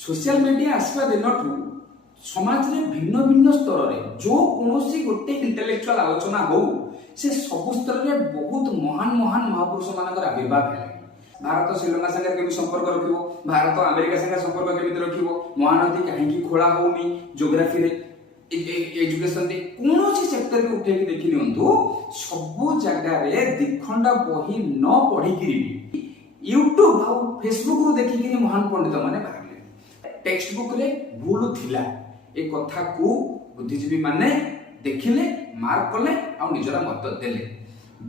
Social media आसवा दिन समाज रे भिन्न भिन्न स्तर रे जो कोनोसी गोटे इंटेलेक्चुअल आलोचना हो से सब स्तर रे बहुत महान महान महापुरुष मानकर आविर्भाव है। भारत श्रीलंका संगे केमि संपर्क रखिबो, भारत अमेरिका संगे संपर्क केमि रखिबो, महानदी काहेकि खोला होउनी, ज्योग्राफी रे एजुकेशन दे कोनोसी सेक्टर के उठे के देखि नियंतु सब जगह रे दिखंड बही न पढ़ी कि यूट्यूब और फेसबुक रो देखि कि महान पंडित माने बाहरले टेक्स्ट बुक रे भूल थिला ए कथा को बुद्धिजीवी माने देखिले, मार्क कले आ निजरा मत देले।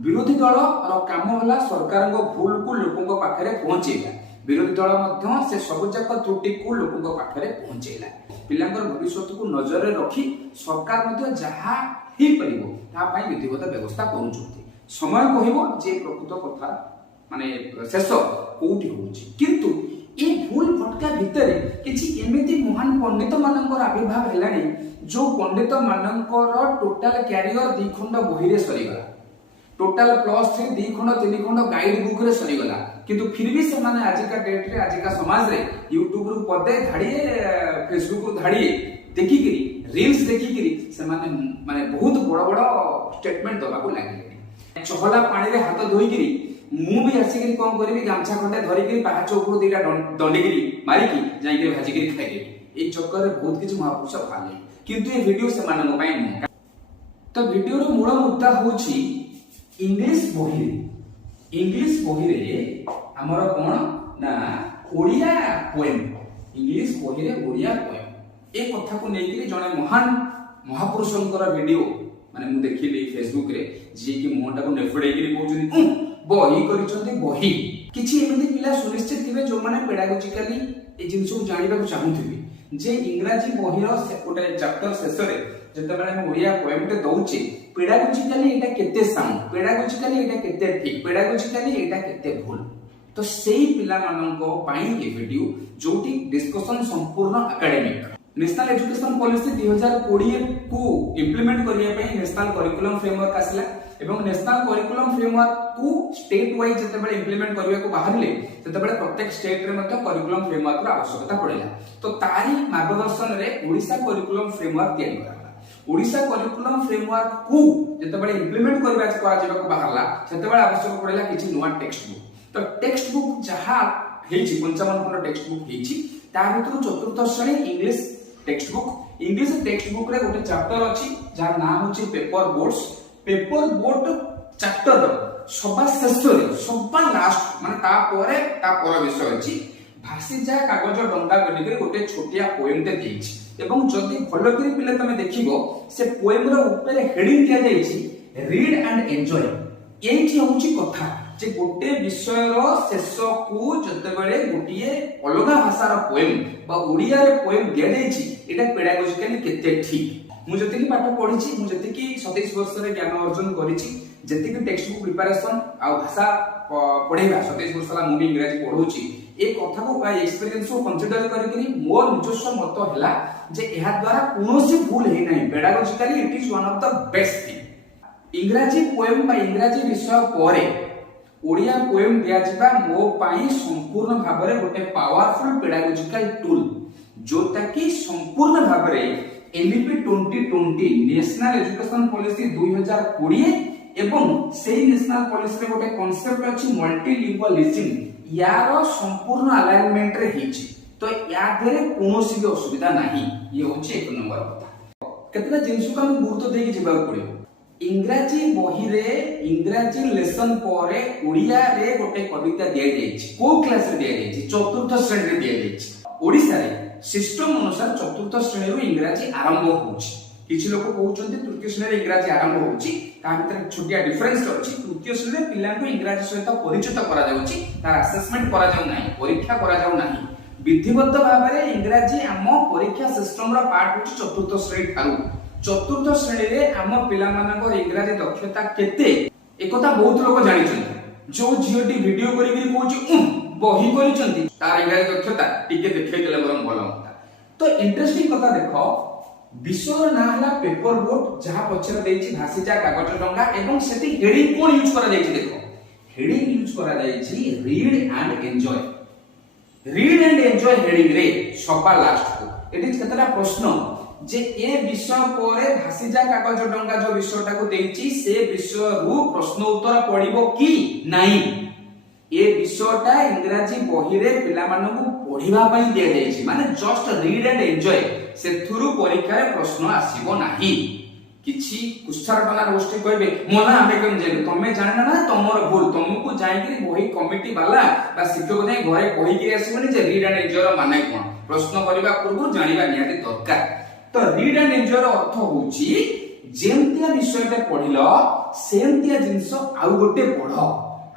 विरोधी दल रो काम होला सरकार को भूल को लोकन पाखरे पहुंचेला। विरोधी दल मध्य से सब जाक त्रुटि को लोकन पाखरे पहुंचेला। पिलांकर भविष्य को नजर रे रखी सरकार मध्य जहा ही परिबो ता पई विधिगत व्यवस्था करूछथि। समय कहिबो जे प्रकृत कथा माने शेष कोठी होउछि, किंतु ए भूल भटका भितरे किछि एमिति महान पंडित मानकर आविर्भाव हेलानी जो पंडित मानकर टोटल कैरियर 2 खंड बही रे सरीगला, टोटल +3 2 खंड 3 खंड गाइड बुक रे सरीगला, किंतु फिर भी से माने आजिका डेट रे आजिका समाज रे यूट्यूब रु पदे धाड़िए, फेसबुक रु धाड़िए देखि किरी रील्स देखि किरी से माने बहुत बड़ बड़ स्टेटमेंट दबा को लागिले। चहला पानी रे हाथ धोई किरी मु भी आसिकरी कोन करबी गामछा खंडे धरि किरी पाहाच ऊपर दीटा दंडीगिरी मारी की जाई किरी भाजी किरी खाइ देबी। ए चक्कर रे बहुत किछ महापुरुष भाले, किंतु ए वीडियो से मानन पई न। तो वीडियो रो मूल मुद्दा होछि इंग्लिश बही रे हमर कोन ना ओडिया पोएम, इंग्लिश बही रे ओडिया पोएम ए कथा को नै किरी जने महान महापुरुषंकर वीडियो माने मु देखिली फेसबुक रे जे कि मोहटा को नेफडे किरी कहउछनी बही करिसथि। बही किछि एमि पिला सुनिश्चित थिबे जो माने पेडागोजिकली ए जिंसु जानिबा को चाहुथिबे जे इंग्रजी बही रो गोटे चैप्टर शेष रे जते बेले हम ओडिया पोएम ते दउछि पेडागोजिकली एटा केते साउंड, पेडागोजिकली एटा केते ठीक, पेडागोजिकली एटा केते भूल। तो सेही पिला माननको पाई ए वीडियो जोटी डिस्कशन संपूर्ण एकेडमिक नेशनल एजुकेशन पॉलिसी 2020 को इंप्लीमेंट करिया पई नेशनल करिकुलम फ्रेमवर्क आसिला एवं नेशनल करिकुलम फ्रेमवर्क को स्टेट वाइज जते बेले इंप्लीमेंट करिया को बाहरले तते बेले प्रत्येक स्टेट रे मते करिकुलम फ्रेमवर्क रो आवश्यकता पड़ेला। तो तारी मार्गदर्शन रे ओडिसा करिकुलम फ्रेमवर्क तैयारी कराला। ओडिसा करिकुलम फ्रेमवर्क को जते बेले इंप्लीमेंट करबा जेबा को बाहरला तते बेले आवश्यक पड़ेला किछि नुवा टेक्स्ट बुक। तो टेक्स्ट बुक जहा हेछि 55 खंड टेक्स्ट बुक हेछि ता भीतर चतुर्थ श्रेणी इंग्लिश टेक्स्ट बुक रे गोटे चैप्टर अछि जार नाम होछि पेपर बोट चैप्टर सबा शेष रे सबा लास्ट माने ता पर विषय अछि भासी जा कागज डंगा बोली के गोटे छोटिया पोएम ते देछि एवं जदी भलो करी पिले तमे देखिबो से पोएम रो ऊपर हेडिंग दिया जाइछि रीड एंड एन्जॉय। एठी होछि कथा जे गोटे विषय रो शेष को जते बेले गोटिए अलगा भाषा रो पोएम बा ओडिया रे पोएम दिया जाइछि एटा पेडागोजिकली केते ठीक। मु जते की पाठ पढिछि, मु जते की 27 वर्ष रे ज्ञान अर्जन करिछि, जते की टेक्स्ट बुक प्रिपरेशन आ भाषा पढेबा 27 वर्ष ला मु भी इंग्रजी पढौछि ए कथा को बाय एक्सपीरियंस को कंसीडर करिकरी मोर निजस्व मत हैला जे एहा द्वारा कोनोसी भूल हे नै। Pedagogically it is one of the best thing. इंग्रजी पोएम बा इंग्रजी विषय परे ओडिया पोएम दिया जिबा मो पाई संपूर्ण भाबरे गोटे पावरफुल पेडागोजिकल टूल जोटा कि संपूर्ण भाबरे एनईपी 2020 नेशनल एजुकेशन पॉलिसी 2020 एवं सेही नेशनल पॉलिसी रे गोटे कांसेप्ट अछि मल्टीलिंगुअलिज्म यार संपूर्ण अलाइनमेंट रे हिछि। तो या देरे कोनोसी भी असुविधा नाही। ये होछि एक नंबर कथा। केतना जिंसु का गुरुत्व देकी जिबा पड़िबो। इंग्रजी बही रे इंग्रजी लेसन परे ओडिया रे गोटे कविता दिया जाइछि। को क्लास रे दिया जाइछि? चतुर्थ श्रेणी रे दिया जाइछि। ओडिसा रे सिस्टम अनुसार चतुर्थ श्रेणी रो इंग्रजी आरंभ होछि। किछि लोक कहउछन्ति तृतीय श्रेणी रे इंग्रजी आरंभ होछि, ता भीतर छोटिया डिफरेंस अछि। तृतीय श्रेणी रे पिला को इंग्रजी सहित परिचित करा जाउछि, तार असेसमेंट करा जाउ नाही, परीक्षा करा जाउ नाही। विधिबद्ध भाबरे इंग्रजी आम परीक्षा सिस्टम रो पार्ट होछि चतुर्थ श्रेणी थारु। चतुर्थ श्रेणी रे आम पिला मानकर इंग्रजी दक्षता केते एकता बहुत लोक जानि छथि। जो झियोटी वीडियो करी करी कहउछि बही करिसथि तार इंग्रजी दक्षता टिके देखै देले बरम भलो होता। तो इंटरेस्टिंग कथा देखो विषय ना हला पेपर बोट जहा पछरे देछि भासी जा कागज डंगा एवं सेति हेडिंग कोन यूज करा जाइछि। देखो हेडिंग यूज करा जाइछि read and enjoy. Read and enjoy heading रे सपा लास्ट को एटी केतरा प्रश्न जे ए विषय परे भासीजा कागज डंगा जो विषयटा को देछि से विषय रु प्रश्न उत्तर पड़िबो कि नाही ए विषयटा इंग्रजी बही रे पिला मानकु पढिबा पई दिया जायछि माने जस्ट रीड एंड एंजॉय सेथुरु परीक्षा रे प्रश्न आसीबो नाही किछि कुछार टंगा गोष्ठी कहबे मोना आमे केम जानि तमे जानि ना तमर भूल तुमको जाई कि बही कमिटी वाला बा शिक्षक जाई घरे कहि कि आसीबनी जे रीड एंड एंजॉय रो माने कोन प्रश्न करबा पूर्व जानिबा निहाती दरकार तो रीड एंड एंजॉय रो अर्थ होउची जेमतिया विषयटा पढिलो सेमतिया जिंस आउ गोटे पढो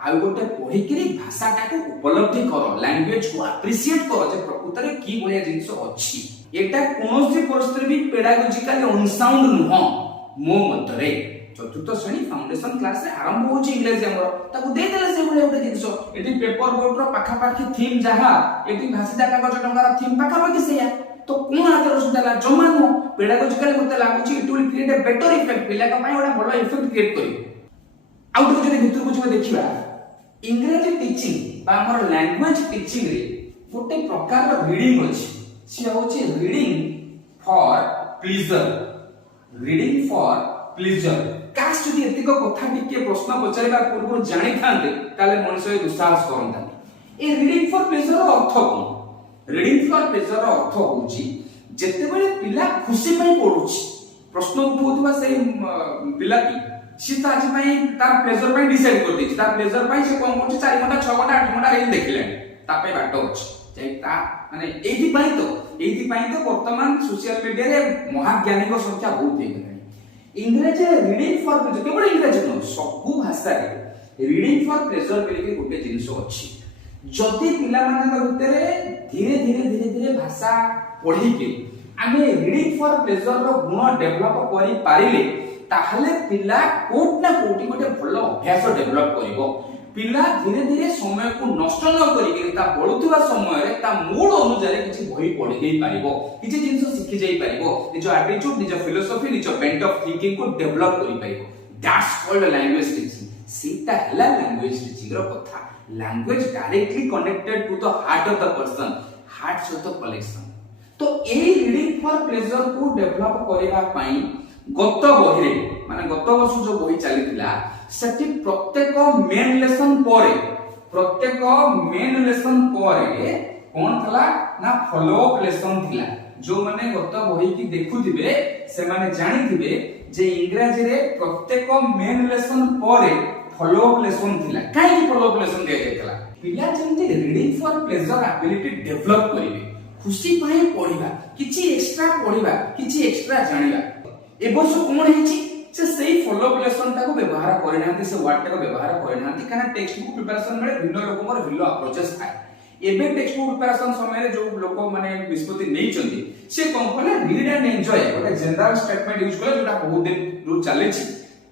आउ गोटे पढि कि भाषाटा को उपलब्धि करो लैंग्वेज को एप्रिशिएट करो जे प्रकृत रे की बढिया जिंस अछि एटा कोनोसी परिस्थिति भी पेडागोजिकली अनसाउंड नुह मो मतरे चतुर्थ श्रेणी फाउंडेशन क्लास रे आरंभ होची इंग्लिश हमर ताको दे देले से बढिया गोटे जिंस एटी पेपर बोर्ड रो पाखा पाखी थीम जहा एटी भाषा कागज टंगार थीम पाखा पाखी सेया तो कोन आदर सुतला जमा नो पेडागोजिकली मते लागुची it will create a better effect पिला का पई ओडा भलो इफेक्ट क्रिएट करी आउट को जदि भितर को जब देखिबा इंग्लिश टीचिंग बा हमर लैंग्वेज टीचिंग रे गोटे प्रकार रो रीडिंग अछि से होची reading for pleaser reading for pleaser काश जदि एतिको कथा टिके प्रश्न पचारिबा पूर्व जानि थांते ताले मनुष्य दुस्साहस करंता ए रीडिंग फॉर प्लीजर रो अर्थ कोन रीडिंग फॉर प्लीजर रो अर्थ होची जेते बेले पिला खुशी पई पढुची प्रश्न उठौथबा सेई पिलाटी सी तो आज पई तार प्लेजर पई डिसाइड कर देछि तार प्लेजर पई से कोन कोन 4 घंटा 6 घंटा 8 घंटा रील देखिले तापे बाटो अछि जे ता माने एथि पई तो वर्तमान सोशल मीडिया रे महाज्ञानी को संख्या बहुत हे गलानी इंग्लिश रे रीडिंग फॉर प्लेजर केवल इंग्लिश न सब भाषा रे रीडिंग फॉर प्लेजर बेले गोटे जिंस अछि जति पिला मानक भितरे धीरे भाषा पढी के आमे रीडिंग फॉर प्लेजर रो गुण डेवलप करि पारिले ताहले पिला कोट ना कोटी गोटे भलो अभ्यास डेवलप करिवो पिला धीरे समय को नष्ट न करी ता बळुतबा समय रे ता मूड अनुसार किछि बही पढि देई पारिबो किछि जिंस सिखि जाई पारिबो निज एटीट्यूड निज फिलोसॉफी निज बेंट ऑफ थिंकिंग को डेवलप करि पारिबो दैट्स कॉल्ड लैंग्वेज टीचिंग सीता हला लैंग्वेज टीचिंग रो कथा language directly connected to the heart of the person hearts of the collection तो ए रीडिंग फॉर प्लेजर को डेवलप करिवा पई गत बही रे माने गत वर्ष जो बही चलीथिला सेठी प्रत्येक मेन लेसन परे कोन थला ना फॉलो अप लेसन थिला जो माने गत बही की देखुथिबे से माने जानिथिबे जे इंग्रजी रे प्रत्येक मेन लेसन परे फॉलो अप लेसन थिला काई फॉलो अप लेसन दिया जायतला पिला जेंति reading for pleasure ability develop करिवे खुशी पाए पढिबा किछि एक्स्ट्रा पढिबा किछि एक्स्ट्रा जानिबा ए वर्ष कोन हेछि से सही फॉलो अप लेसन टाको व्यवहार करनांती से वर्ड टाको व्यवहार करनांती काना टेक्स्ट बुक प्रिपरेशन में भिन्न लोकमर भिन्न अप्रोचेस थाए एबे टेक्स्ट बुक प्रिपरेशन समय रे जो लोक माने निष्पत्ति नै चंदी से कोन कहले रीड एंड एन्जॉय गोटे जनरल स्टेटमेंट यूज करले जोटा बहुत दिन रो चले छी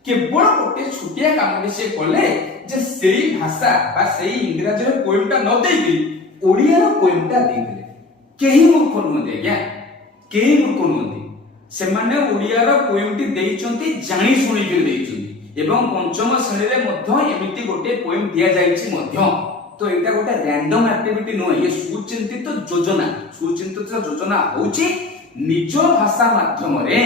केवल गोटे छुटिया काम में से कहले जे सेही भाषा बा सेही इंग्रजी रे पोएमटा न देई ओडिया रो पोएमटा देई देले केही मूर्ख नुहंती आज्ञा केही मूर्ख नुहंती सेमाने ओडिया रो पोएमटी देइचंती जानि सुनि के देइचंती एवं पंचम श्रेणी रे मध्य एमिति गोटे पोएम दिया जाइछि मध्य तो एटा गोटे रैंडम एक्टिविटी नो ये सुचिंतित योजना होछि निज भाषा माध्यम रे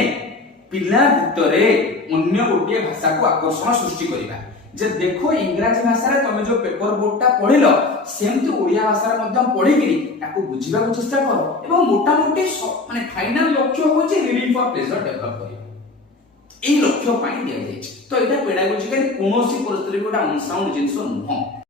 पिला भितरे अन्य गोटे भाषा को आकर्षण सृष्टि करिबा जे देखो इंग्रजी भाषा रे तमे जो पेपर बोर्डटा पढिलो सेमति ओडिया भाषा रे मध्यम पढिकिरी ताको बुझिबा को चेष्टा करो एवं मोटा मोटी माने फाइनल लक्ष्य होछि रीडिंग फॉर प्लेजर डेवलप करिबा ए लक्ष्य पाई दिया जायछि तो एटा पेडागोजिकली कोनोसी परिस्थिति गोटा अनसाउंड जिंस नुह